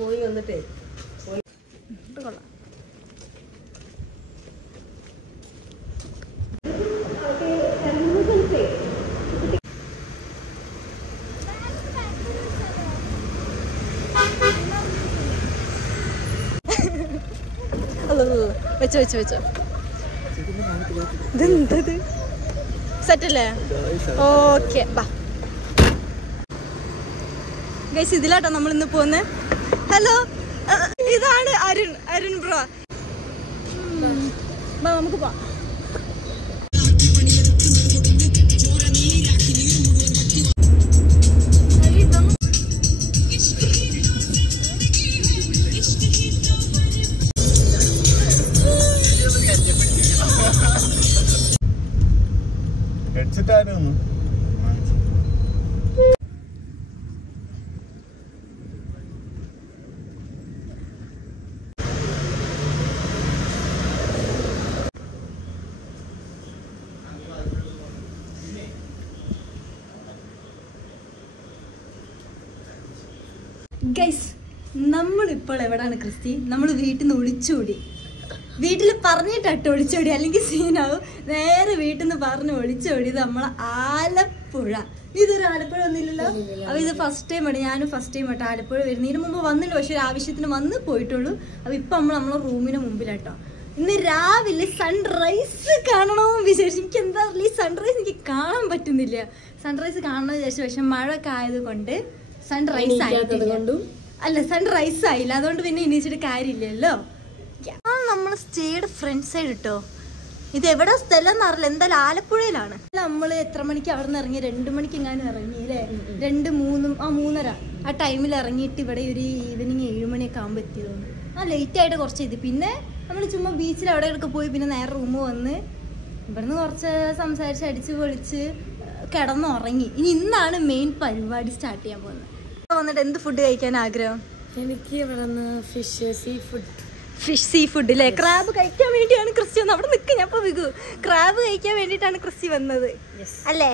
പോയി വന്നിട്ടേ കൊള്ളാം. വെച്ചോ വെച്ചോ വെച്ചോ. ഇതെന്തത് സെറ്റല്ലേ? ഓക്കെ ബാ ഗൈസ്, ഇതിലാട്ടോ നമ്മൾ ഇന്ന് പോകുന്നത്. ഹലോ, ഇതാണ് അരുൺ ബ്രോ. നമുക്ക് പോവാം. ഹെഡ്സെറ്റ് ആയിരുന്നു. ഗൈസ്, നമ്മളിപ്പോൾ എവിടെയാണ് ക്രിസ്റ്റി? നമ്മൾ വീട്ടിൽ നിന്ന് ഒളിച്ചോടി. വീട്ടിൽ പറഞ്ഞിട്ടോ ഒളിച്ചോടി, അല്ലെങ്കിൽ സീനാവും. നേരെ വീട്ടിൽ നിന്ന് പറഞ്ഞ് ഒളിച്ചോടിയത് നമ്മളെ ആലപ്പുഴ. ഇതൊരു ആലപ്പുഴ വന്നില്ലല്ലോ. അപ്പോൾ ഇത് ഫസ്റ്റ് ടൈം ആണ്. ഞാനും ഫസ്റ്റ് ടൈം ആട്ടോ ആലപ്പുഴ വരുന്നത്. ഇതിന് മുമ്പ് വന്നില്ല, പക്ഷെ ഒരു ആവശ്യത്തിന് വന്ന് പോയിട്ടുള്ളൂ. അപ്പോൾ ഇപ്പം നമ്മളെ റൂമിന് മുമ്പിലാട്ടോ. ഇന്ന് രാവിലെ സൺറൈസ് കാണണമെന്ന് വിചാരിച്ചു. എനിക്ക് എന്താ പറയുക, ഈ സൺറൈസ് എനിക്ക് കാണാൻ പറ്റുന്നില്ല. സൺറൈസ് കാണണമെന്ന് വിചാരിച്ചു, പക്ഷെ മഴയൊക്കെ ആയതുകൊണ്ട് സൺറൈസ് ആയിട്ടില്ല. അല്ല, സൺറൈസ് ആയില്ല. അതുകൊണ്ട് പിന്നെ എണീച്ചിട്ട് കാര്യമില്ലല്ലോ. നമ്മള് സ്റ്റേയുടെ ഫ്രണ്ട് സൈഡ് ഇട്ടോ. ഇത് എവിടെ സ്ഥലം എന്ന് അറിയില്ല, എന്തായാലും ആലപ്പുഴയിലാണ്. നമ്മള് എത്ര മണിക്ക് അവിടെ നിന്ന് ഇറങ്ങി? 2 മണിക്ക് എങ്ങാനും ഇറങ്ങി അല്ലേ? 2, 3, 3:30 ആ ടൈമിൽ ഇറങ്ങിയിട്ട് ഇവിടെ ഒരു ഈവനിങ് 7 മണിയൊക്കെ ആകുമ്പോൾ എത്തിയതുകൊണ്ട് ലേറ്റ് ആയിട്ട് കുറച്ച് ഇത്. പിന്നെ നമ്മൾ ചുമ്മാ ബീച്ചിൽ അവിടെയൊക്കെ പോയി പിന്നെ നേരെ റൂമ് വന്ന് ഇവിടുന്ന് കുറച്ച് സംസാരിച്ച് അടിച്ച് പൊളിച്ച് കിടന്നുറങ്ങി. ഇന്നാണ് മെയിൻ പരിപാടി സ്റ്റാർട്ട് ചെയ്യാൻ പോകുന്നത്. വന്നിട്ട് എന്ത് ഫുഡ് കഴിക്കാൻ ആഗ്രഹം? എനിക്ക് ഇവിടെ ഫിഷ് സീ ഫുഡ് അല്ലേ? ക്രാബ് കഴിക്കാൻ വേണ്ടിയാണ് ക്രിസ്റ്റി വന്നത്. അവിടെ നിൽക്കും, ഞാൻ ഇപ്പൊ വികു. ക്രാബ് കഴിക്കാൻ വേണ്ടിയിട്ടാണ് ക്രിസ്റ്റി വന്നത് അല്ലേ?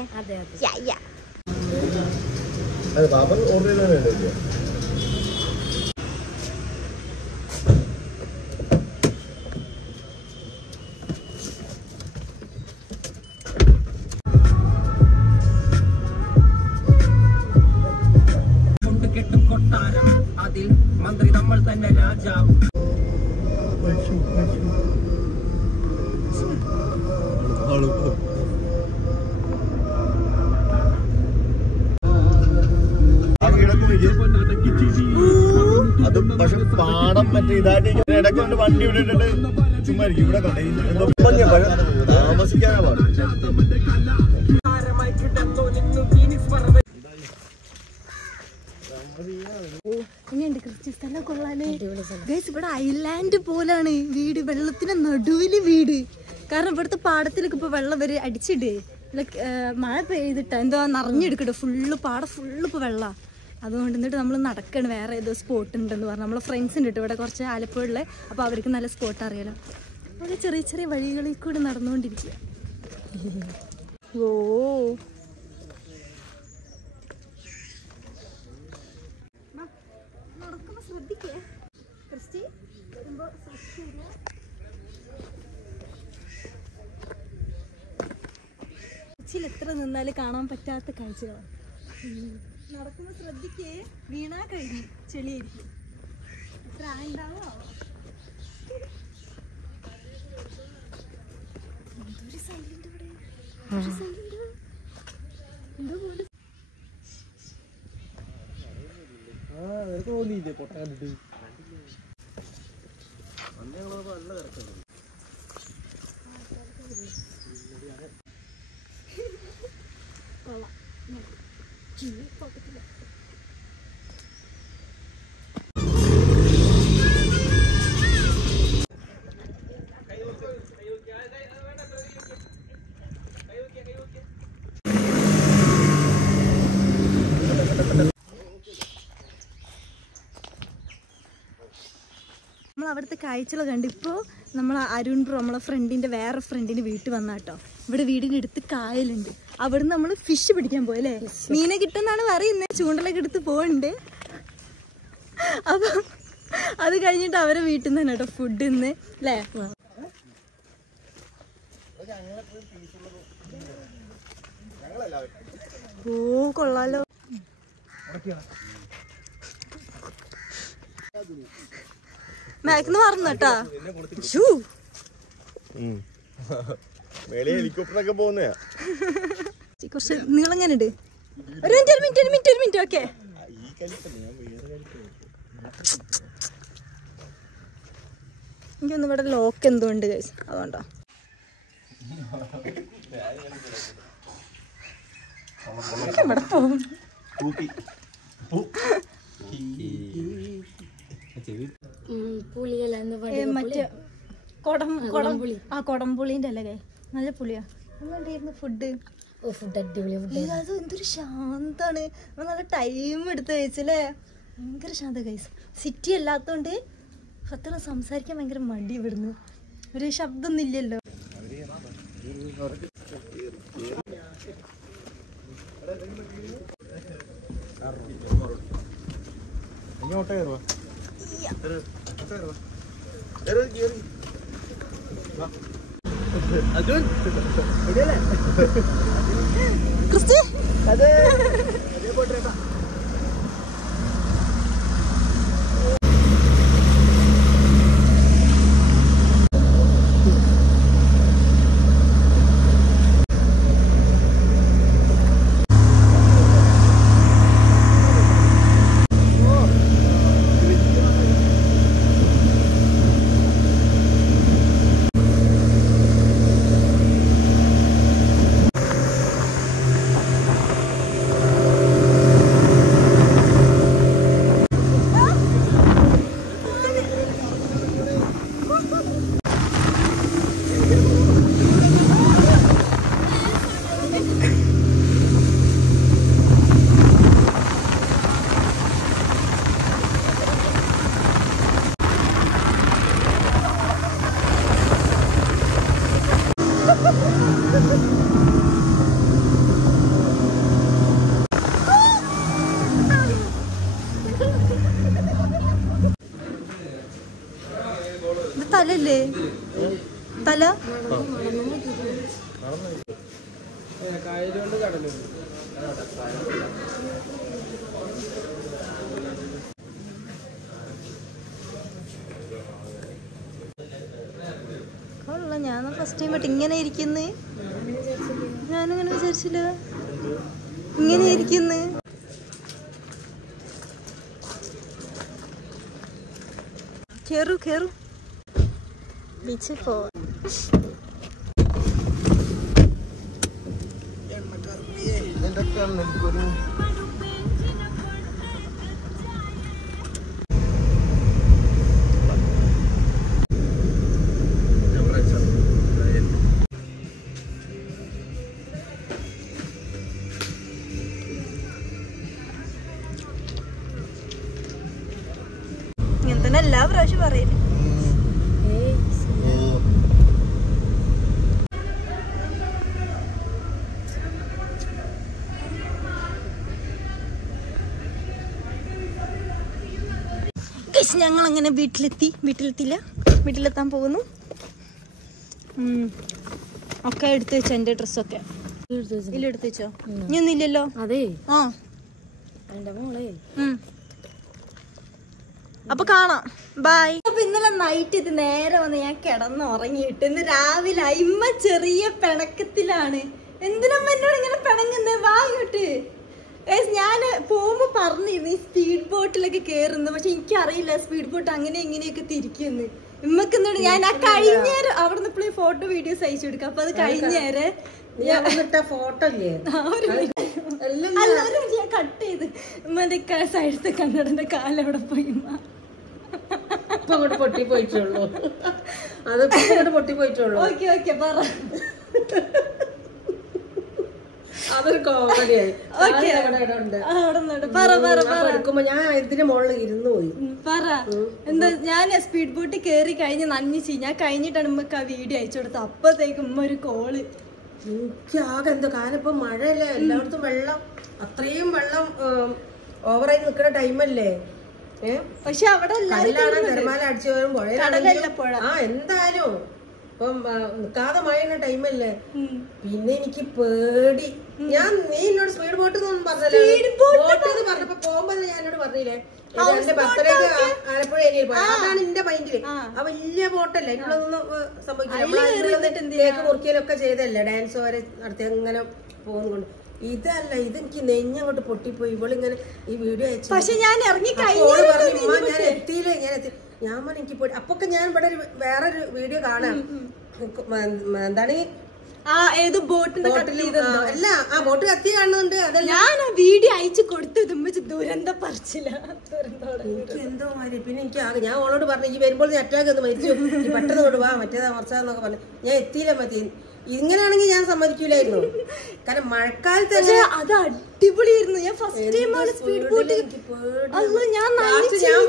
അതിൽ മന്ത്രി നമ്മൾ തന്നെ രാജാവ്. അത് പക്ഷെ പാടം മറ്റേ ഇതായിട്ട് ഇടയ്ക്ക് കൊണ്ട് വണ്ടി വിട്ടിട്ട് ചുമ്മാ ഇരിക്കും. ഇവിടെ കണ്ടേ താമസിക്കാനാ പാടില്ല. ഇനിയുണ്ട് ക്രിസ്റ്റി, സ്ഥലം കൊള്ളാനേ. ഗൈസ്, ഇവിടെ ഐലാൻഡ് പോലാണ് വീട്, വെള്ളത്തിന് നടുവില് വീട്. കാരണം ഇവിടുത്തെ പാടത്തിലൊക്കെ ഇപ്പൊ വെള്ളം വരെ അടിച്ചിടേ, ലൈക്ക് മഴ പെയ്തിട്ട് എന്തോ നിറഞ്ഞെടുക്കട്ടെ, ഫുള്ള് പാടം ഫുള്ള് ഇപ്പൊ വെള്ളം. അതുകൊണ്ട് എന്നിട്ട് നമ്മൾ നടക്കണം. വേറെ ഏതോ സ്പോട്ട് ഉണ്ടെന്ന് പറഞ്ഞു. നമ്മളെ ഫ്രണ്ട്സ് ഉണ്ട് ഇവിടെ കുറച്ച് ആലപ്പുഴയിലെ. അപ്പോൾ അവർക്ക് നല്ല സ്പോട്ട് അറിയാലോ. അപ്പോൾ ചെറിയ ചെറിയ വഴികളിൽ കൂടി നടന്നുകൊണ്ടിരിക്കുക. ഓ നടക്കുമ്പോൾ ശ്രദ്ധിക്കേ ക്രിസ്റ്റി, വരുമ്പോൾ ശ്രദ്ധിക്കുക. കൊച്ചിയിൽ എത്ര നിന്നാലും കാണാൻ പറ്റാത്ത കാഴ്ചകളാണ്. നടക്കുമ്പോൾ ശ്രദ്ധിക്കേ, വീണാ കഴിഞ്ഞു, ചെളിയായിരിക്കും. എത്ര ആണ്ടാവോ എന്തൊരു സൈലന്റ് ഇവിടെ, എന്തോ പോലെ. നമ്മൾ അവിടുത്തെ കാഴ്ചകൾ കണ്ട് ഇപ്പോൾ നമ്മൾ അരുൺ ബ്രോ നമ്മളെ ഫ്രണ്ടിൻ്റെ വേറെ ഫ്രണ്ടിൻ്റെ വീട്ടിൽ വന്നാട്ടോ. ഇവിടെ വീടിൻ്റെ അടുത്ത് കായലുണ്ട്. അവിടെ നിന്ന് നമ്മൾ ഫിഷ് പിടിക്കാൻ പോയല്ലേ? മീനെ കിട്ടുമെന്നാണ് പറയുന്നത്. ചൂണ്ടലൊക്കെ എടുത്ത് പോകുന്നുണ്ട്. അപ്പൊ അത് കഴിഞ്ഞിട്ട് അവരെ വീട്ടിൽ നിന്ന് തന്നെ കേട്ടോ ഫുഡ് ഇന്ന് അല്ലേ. ഓ കൊള്ളാലോ. മാക്ന്ന് പറഞ്ഞട്ടാ ഹെലികോപ്റ്ററൊക്കെ പോകുന്നയാ. കുറച്ച് നീളങ്ങനെ ഉണ്ട്. ഒരു മിനിറ്റ് ഓക്കെ. എനിക്കൊന്നും ഇവിടെ ലോക്ക് എന്തുകൊണ്ട് ഗൈസ്, അതുകൊണ്ടോ. ഇവിടെ പോകും മറ്റേ കൊടംപുളിന്റെ അല്ലേ കൈ, നല്ല പുളിയാ. ഉണ്ടായിരുന്നു ഫുഡ്. അത് എന്തൊരു ശാന്താണ്. നല്ല ടൈം എടുത്ത് കഴിച്ചല്ലേ, ഭയങ്കര ശാന്ത കൈസ്. സിറ്റി അല്ലാത്തോണ്ട് സത്യം സംസാരിക്കാൻ ഭയങ്കര മടി. ഇവിടുന്ന് ഒരു ശബ്ദമൊന്നും ഇല്ലല്ലോ. ക്രിസ്റ്റി തലല്ലേ, തല കൊള്ള. ഞാൻ ഫസ്റ്റ് ടൈം ആയിട്ട് ഇങ്ങനെ ഇരിക്കുന്നേ. ഞാനങ്ങനെ വിചാരിച്ചില്ല ഇങ്ങനെ ഇരിക്കുന്നേ. കേറു കേറു ബീച്ചിൽ പോവാ. ഇങ്ങനെ തന്നെ എല്ലാ പ്രാവശ്യം പറയല്. ഞങ്ങൾ അങ്ങനെ വീട്ടിലെത്താൻ പോകുന്നു. ഒക്കെ എടുത്തു വെച്ചോ, എന്റെ ഡ്രസ്സൊക്കെ എടുത്തു വെച്ചോ. ഇനിയൊന്നും ഇല്ലല്ലോ. അതെ ആ എന്റെ മോളെ അപ്പൊ കാണാം. ബൈ. അപ്പൊ ഇന്നലെ നൈറ്റ് ഇത് നേരെ വന്ന് ഞാൻ കിടന്നുറങ്ങിയിട്ട് ഇന്ന് രാവിലെ ഇമ്മ ചെറിയ പിണക്കത്തിലാണ്. എന്തിനമ്മ എന്നോട് ഇങ്ങനെ പിണങ്ങുന്നത്? വാങ്ങോട്ട്. ഞാൻ പോകുമ്പോ പറഞ്ഞിരുന്നു ഈ സ്പീഡ് ബോട്ടിലൊക്കെ കേറുന്നു. പക്ഷെ എനിക്കറിയില്ല സ്പീഡ് ബോട്ട് അങ്ങനെ ഇങ്ങനെയൊക്കെ തിരിക്കുന്നു. ഇമ്മക്ക് എന്നോട് ഞാൻ ആ കഴിഞ്ഞേരം അവിടെ നിന്ന് ഇപ്പോഴും ഫോട്ടോ വീഡിയോസ് അയച്ചു കൊടുക്കാം. അപ്പൊ അത് കഴിഞ്ഞേരെ ഫോട്ടോ എല്ലാവരും ഞാൻ കട്ട് ചെയ്ത് ഉമ്മന്റെ സൈഡത്തെ കണ്ണടന്റെ കാലവിടെ പോയി. പൊട്ടിപ്പോയിട്ടുള്ളൂ. ഓക്കെ ഓക്കെ പറ. അതൊരു കോമഡിയായി. എടുക്കുമ്പോ ഞാൻ ഇതിന്റെ മുകളിൽ ഇരുന്ന് പോയി. പറ എന്താ? ഞാൻ സ്പീഡ് ബോട്ട് കേറി കഴിഞ്ഞ് നന്ദിച്ച് ഞാൻ കഴിഞ്ഞിട്ടാണ് ഉമ്മക്ക് ആ വീഡിയോ അയച്ചു കൊടുത്തത്. അപ്പത്തേക്ക് ഉമ്മ ഒരു കോള്. എനിക്ക് ആകെ എന്തോ കാരണം ഇപ്പൊ മഴയല്ലേ, എല്ലായിടത്തും വെള്ളം, അത്രയും വെള്ളം ഓവറായി നിൽക്കുന്ന ടൈമല്ലേ. പക്ഷെ അവിടെ കടലാണ് തിരമാല അടിച്ചു വരും കടലല്ല പുഴ. എന്തായാലും ഇപ്പം നിക്കാതെ മഴയുടെ ടൈമല്ലേ. പിന്നെ എനിക്ക് പേടി. നീ എന്നോട് സ്പീഡ് ബോട്ട് എന്നൊന്നും പറഞ്ഞല്ലോ. ബോട്ട് എന്ന് പറഞ്ഞപ്പോ പോകുമ്പോ ഞാൻ എന്നോട് പറഞ്ഞില്ലേ എന്റെ ബർത്ത്ഡേക്ക് ആലപ്പുഴ ഏരിയയിൽ പോയി. അതാണ് എന്റെ മൈൻഡില്. ആ വലിയ ബോട്ടല്ലേ ഇതിലൊന്നും സംഭവിക്കില്ല. കേക്ക് മുറിക്കലൊക്കെ ചെയ്തല്ലേ, ഡാൻസ് വരെ നടത്തി അങ്ങനെ പോകുന്നുണ്ട്. ഇതല്ല, ഇതെനിക്ക് നെഞ്ഞങ്ങോട്ട് പൊട്ടിപ്പോയി. ഇവളിങ്ങനെ ഈ വീഡിയോ അയച്ചു. പക്ഷെ ഞാൻ ഇറങ്ങി ഞാൻ എത്തിയില്ലേ, ഞാൻ എനിക്ക് പോയി. അപ്പൊക്കെ ഞാൻ ഇവിടെ വേറൊരു വീഡിയോ കാണാം. എന്താണ് ബോട്ടിന്റെ അല്ല, ആ ബോട്ട് കത്തി കാണുന്നുണ്ട്. അതല്ല, ഞാൻ ആ വീഡിയോ അയച്ചു കൊടുത്തത് ദുരന്തം പറിച്ചില്ല. എനിക്ക് എന്തോ മാതിരി. പിന്നെ എനിക്ക് ഞാൻ ഓളോട് പറഞ്ഞു ഈ വരുമ്പോൾ ഞാൻ അറ്റാക്ക് ഒന്ന് മരിച്ചു, പെട്ടെന്ന് കൊണ്ട് വാ മറ്റേതാ മറിച്ചാന്നൊക്കെ പറഞ്ഞു. ഞാൻ എത്തിയില്ല മതി. ഇങ്ങനെയാണെങ്കിൽ ഞാൻ സമ്മതിക്കൂലായിരുന്നു. കാരണം മഴക്കാലത്ത് അത് അടിപൊളിയായിരുന്നു. ഞാൻ ഫസ്റ്റ് ടൈമാണ് സ്പീഡ് ബോട്ട്. ഞാൻ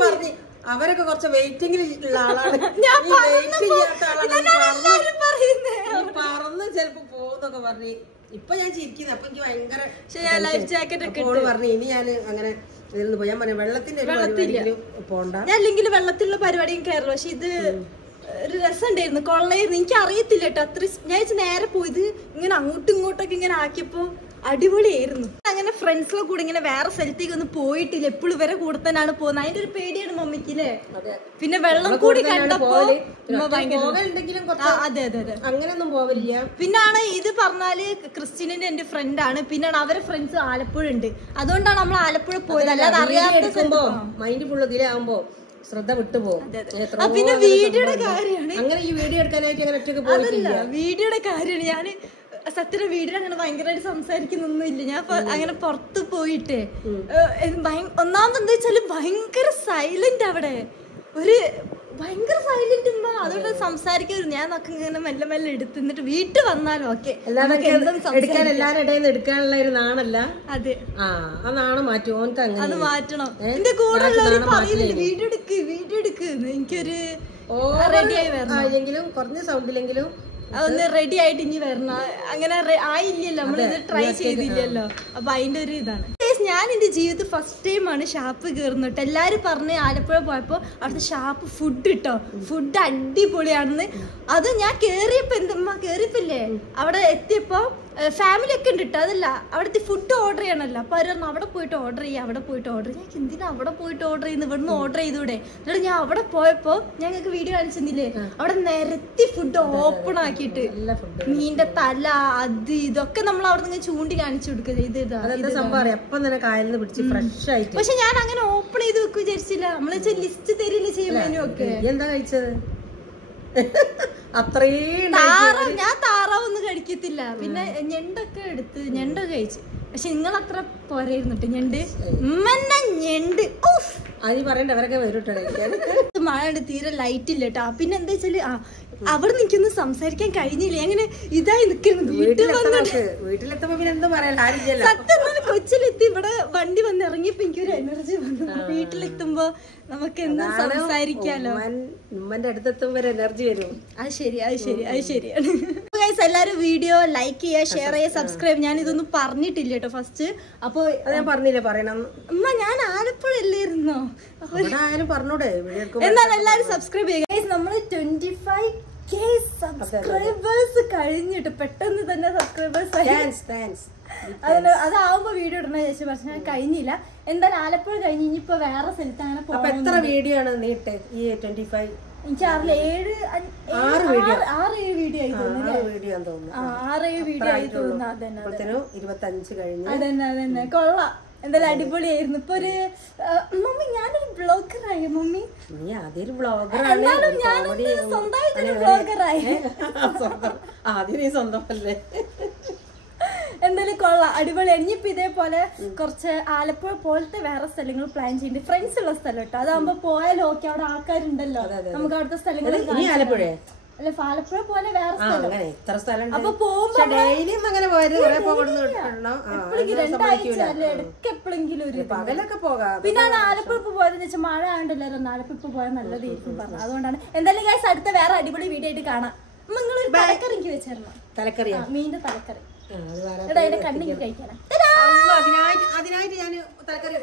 പറഞ്ഞു അവരൊക്കെ കുറച്ച് വെയിറ്റിംഗിൽ ഉള്ള ആളാണ്. പറന്ന് ചെലപ്പോ പോകുന്നൊക്കെ പറഞ്ഞു. ഇപ്പൊ ഞാൻ ചിരിക്കുന്നത്. അപ്പൊ എനിക്ക് ഭയങ്കര ലൈഫ് ജാക്കറ്റ് ഒക്കെ പറഞ്ഞു ഇനി ഞാൻ അങ്ങനെ ഇതിൽ പോയി. ഞാൻ പറഞ്ഞു വെള്ളത്തിന്റെ പോണ്ട. ഞാൻ അല്ലെങ്കിൽ വെള്ളത്തിലുള്ള പരിപാടിയും കയറുള്ളൂ. പക്ഷെ ഇത് ഒരു രസമുണ്ടായിരുന്നു, കൊള്ളായിരുന്നു. എനിക്ക് അറിയത്തില്ല കേട്ടോ അത്ര. ഞാൻ നേരെ പോയത് ഇങ്ങനെ അങ്ങോട്ടും ഇങ്ങോട്ടൊക്കെ ഇങ്ങനെ ആക്കിയപ്പോ അടിപൊളിയായിരുന്നു. അങ്ങനെ ഫ്രണ്ട്സിലെ കൂടെ ഇങ്ങനെ വേറെ സ്ഥലത്തേക്ക് ഒന്നും പോയിട്ടില്ല. എപ്പോഴും ഇവരെ കൂടെ തന്നെയാണ് പോകുന്നത്. അതിന്റെ ഒരു പേടിയാണ് മമ്മിക്കില്ലേ. പിന്നെ വെള്ളം കൂടി കണ്ടപ്പോ അതെ അതെ അതെ അങ്ങനെയൊന്നും പോവില്ല. പിന്നാണ് ഇത് പറഞ്ഞാല് ക്രിസ്ത്യനിന്റെ എന്റെ ഫ്രണ്ടാണ്. പിന്നാണ് അവരെ ഫ്രണ്ട്സ് ആലപ്പുഴ ഉണ്ട്. അതുകൊണ്ടാണ് നമ്മൾ ആലപ്പുഴ പോയത്. അല്ലാതെ അറിയാത്ത മൈൻഡ് ഫുള്ള് ഇതിലാവുമ്പോ ശ്രദ്ധ വിട്ടുപോകും. പിന്നെ വീഡിയോയുടെ കാര്യമാണ്. അങ്ങനെ ഈ വീഡിയോ എടുക്കാനായിട്ട് അങ്ങനെ ഒറ്റക്ക് പോയിട്ടില്ല. വീഡിയോയുടെ കാര്യമാണ്. ഞാന് സത്യം വീഡിയോ അങ്ങനെ ഭയങ്കരമായിട്ട് സംസാരിക്കുന്നൊന്നുമില്ല. ഞാൻ അങ്ങനെ പുറത്ത് പോയിട്ട് ഒന്നാമത് എന്താ വെച്ചാല് ഭയങ്കര സൈലന്റ്. അവിടെ ഒരു ഭയങ്കര സൈലന്റ്. അതുകൊണ്ട് സംസാരിക്കായിരുന്നു. ഞാൻ നോക്കി ഇങ്ങനെ മെല്ലെ മെല്ലെ എടുത്ത് എന്നിട്ട് വീട്ടിൽ വന്നാലും ഓക്കെ. എല്ലാവരുടെ ഇടയിൽ നിന്ന് എടുക്കാനുള്ള ഒരു നാണല്ല. അതെ, ആ നാണം മാറ്റും. ഓനക്ക് അങ്ങനെ അത് മാറ്റണം. എന്റെ കൂടെ ഉള്ളവര് പറയുന്നില്ല വീഡിയോ എടുക്ക് വീഡിയോ എടുക്ക്. എനിക്കൊരു റെഡിയായി വരണം. കുറഞ്ഞ സൗണ്ടിലെങ്കിലും അതൊന്ന് റെഡി ആയിട്ട് ഇനി വരണം. അങ്ങനെ ആയില്ലല്ലോ, നമ്മളിത് ട്രൈ ചെയ്തില്ലല്ലോ. അപ്പൊ അതിന്റെ ഒരു ഇതാണ്. ഞാൻ എന്റെ ജീവിതത്തിൽ ഫസ്റ്റ് ടൈമാണ് ഷാപ്പ് കയറുന്നിട്ട്. എല്ലാരും പറഞ്ഞ് ആലപ്പുഴ പോയപ്പോ അവിടുത്തെ ഷാപ്പ് ഫുഡ് കിട്ടോ, ഫുഡ് അടിപൊളിയാണെന്ന്. അത് ഞാൻ കേറിയപ്പോ കേറിയപ്പില്ലേ അവിടെ എത്തിയപ്പോ ഫാമിലി ഒക്കെ ഉണ്ട് കേട്ടോ. അതല്ല, അവിടുത്തെ ഫുഡ് ഓർഡർ ചെയ്യണല്ലോ. അപ്പൊ അവര് പറഞ്ഞു അവിടെ പോയിട്ട് ഓർഡർ ചെയ്യാം, അവിടെ പോയിട്ട് ഓർഡർ ചെയ്യാം. ഞാൻ എന്തിനാ അവിടെ പോയിട്ട് ഓർഡർ ചെയ്യുന്നത്, ഇവിടുന്ന് ഓർഡർ ചെയ്തൂടെ. എന്നിട്ട് ഞാൻ അവിടെ പോയപ്പോ ഞങ്ങൾക്ക് വീഡിയോ കാണിച്ചിരുന്നില്ലേ, അവിടെ നിരത്തി ഫുഡ് ഓപ്പൺ ആക്കിയിട്ട് മീന്റെ തല അത് ഇതൊക്കെ നമ്മൾ അവിടെ നിന്ന് ചൂണ്ടി കാണിച്ചു കൊടുക്കുക ചെയ്തതാ. പക്ഷെ ഞാൻ അങ്ങനെ ഓപ്പൺ ചെയ്ത് വെക്കുക വിചാരിച്ചില്ല. നമ്മള് ലിസ്റ്റ് തരില്ലേ ചെയ്യുമ്പോഴും ഒക്കെ. എന്താ കഴിച്ചത്? ഞാൻ താറാവൊന്നും കഴിക്കത്തില്ല. പിന്നെ ഞണ്ടൊക്കെ എടുത്ത് ഞണ്ടൊക്കെ കഴിച്ചു. പക്ഷെ നിങ്ങൾ അത്ര പോരായിരുന്നിട്ട് ഞണ്ട് ഞണ്ട് പറയണ്ടവരൊക്കെ വരും. മഴ ഉണ്ട്, തീരെ ലൈറ്റ് ഇല്ല കേട്ടോ. പിന്നെ എന്താ വെച്ചാല് അവിടെ നിൽക്കൊന്നും സംസാരിക്കാൻ കഴിഞ്ഞില്ല. അങ്ങനെ ഇതായി നിൽക്കുന്നത്. വീട്ടിലെത്തുമ്പോ പിന്നെ എന്താ പറയാ. സത്യം കൊച്ചിലെത്തി ഇവിടെ വണ്ടി വന്ന് ഇറങ്ങിയപ്പോ എനിക്കൊരു എനർജി വന്നു. വീട്ടിലെത്തുമ്പോ നമുക്ക് എന്തും സംസാരിക്കാലോ. ഉമ്മന്റെ അടുത്തെത്തുമ്പോ എനർജി വരും. അത് ശരിയാണ്. എല്ലാരും വീഡിയോ ലൈക്ക് ചെയ്യുക, ഷെയർ ചെയ്യുക, സബ്സ്ക്രൈബ്. ഞാൻ ഇതൊന്നും പറഞ്ഞിട്ടില്ല കേട്ടോ ഫസ്റ്റ്. അപ്പൊ ഞാൻ പറഞ്ഞില്ലേ പറയണം. അമ്മ ഞാൻ ആലപ്പുഴ അല്ലായിരുന്നോ? പറഞ്ഞൂടെ. എന്നാലും എല്ലാരും സബ്സ്ക്രൈബ് ചെയ്യുക. നമ്മള് 25K സബ്സ്ക്രൈബേഴ്സ് കഴിഞ്ഞിട്ട് പെട്ടെന്ന് തന്നെ സബ്സ്ക്രൈബേഴ്സ് അതാവുമ്പോ വീഡിയോ ഇടണ ചേച്ചി. പക്ഷെ ഞാൻ കഴിഞ്ഞില്ല. എന്തായാലും ആലപ്പുഴ കഴിഞ്ഞ് ഇനിയിപ്പോ വേറെ സ്ഥലത്ത് അങ്ങനെ പോകും. എത്ര വീഡിയോ ആണ് നീട്ടെ ഈ 25? എനിക്ക് 6-7 വീഡിയോ ആയി തോന്നുന്നു. 6-7 വീഡിയോ ആയി തോന്നുന്നു. അതന്നെ കൊള്ളാം. എന്തായാലും അടിപൊളിയായിരുന്നു. ഇപ്പൊ ഒരു മമ്മി ഞാനൊരു ബ്ലോഗറായി. മമ്മി എന്നാലും ഞാനൊരു സ്വന്തമായിട്ടൊരു ബ്ലോഗറായി. സ്വന്തമല്ലേ? എന്തായാലും കൊള്ളാം, അടിപൊളിയാണ്. ഇനിയിപ്പോ ഇതേപോലെ കുറച്ച് ആലപ്പുഴ പോലത്തെ വേറെ സ്ഥലങ്ങൾ പ്ലാൻ ചെയ്യുന്നുണ്ട്. ഫ്രണ്ട്സ് ഉള്ള സ്ഥലം കേട്ടോ. അതാകുമ്പോ പോയാലും ഓക്കെ, അവിടെ ആൾക്കാരുണ്ടല്ലോ. നമുക്ക് അവിടുത്തെ സ്ഥലങ്ങൾ അല്ല ആലപ്പുഴ പോലെ വേറെ സ്ഥലം. അപ്പൊ പോകുമ്പോ രണ്ടാഴ്ച അല്ലെ ഇടയ്ക്ക് എപ്പോഴെങ്കിലും ഒരു പകലൊക്കെ പോകാം. പിന്നെ ആലപ്പുഴ ഇപ്പൊ പോയതെന്ന് വെച്ചാൽ മഴ ആയതുകൊണ്ടല്ലോ ആലപ്പുഴ ഇപ്പൊ പോയാൽ നല്ലതായിരിക്കും പറഞ്ഞു. അതുകൊണ്ടാണ്. എന്തായാലും ഗൈസ് അടുത്ത വേറെ അടിപൊളി വീഡിയോ ആയിട്ട് കാണാം. നിങ്ങളൊരു തലക്കറി എനിക്ക് വെച്ചിരുന്നു. തലക്കറി മീനിന്റെ തലക്കറി അതിന്റെ കണ്ണിക്ക് കഴിക്കണം. അതിനായിട്ട് ഞാൻ തലക്കറി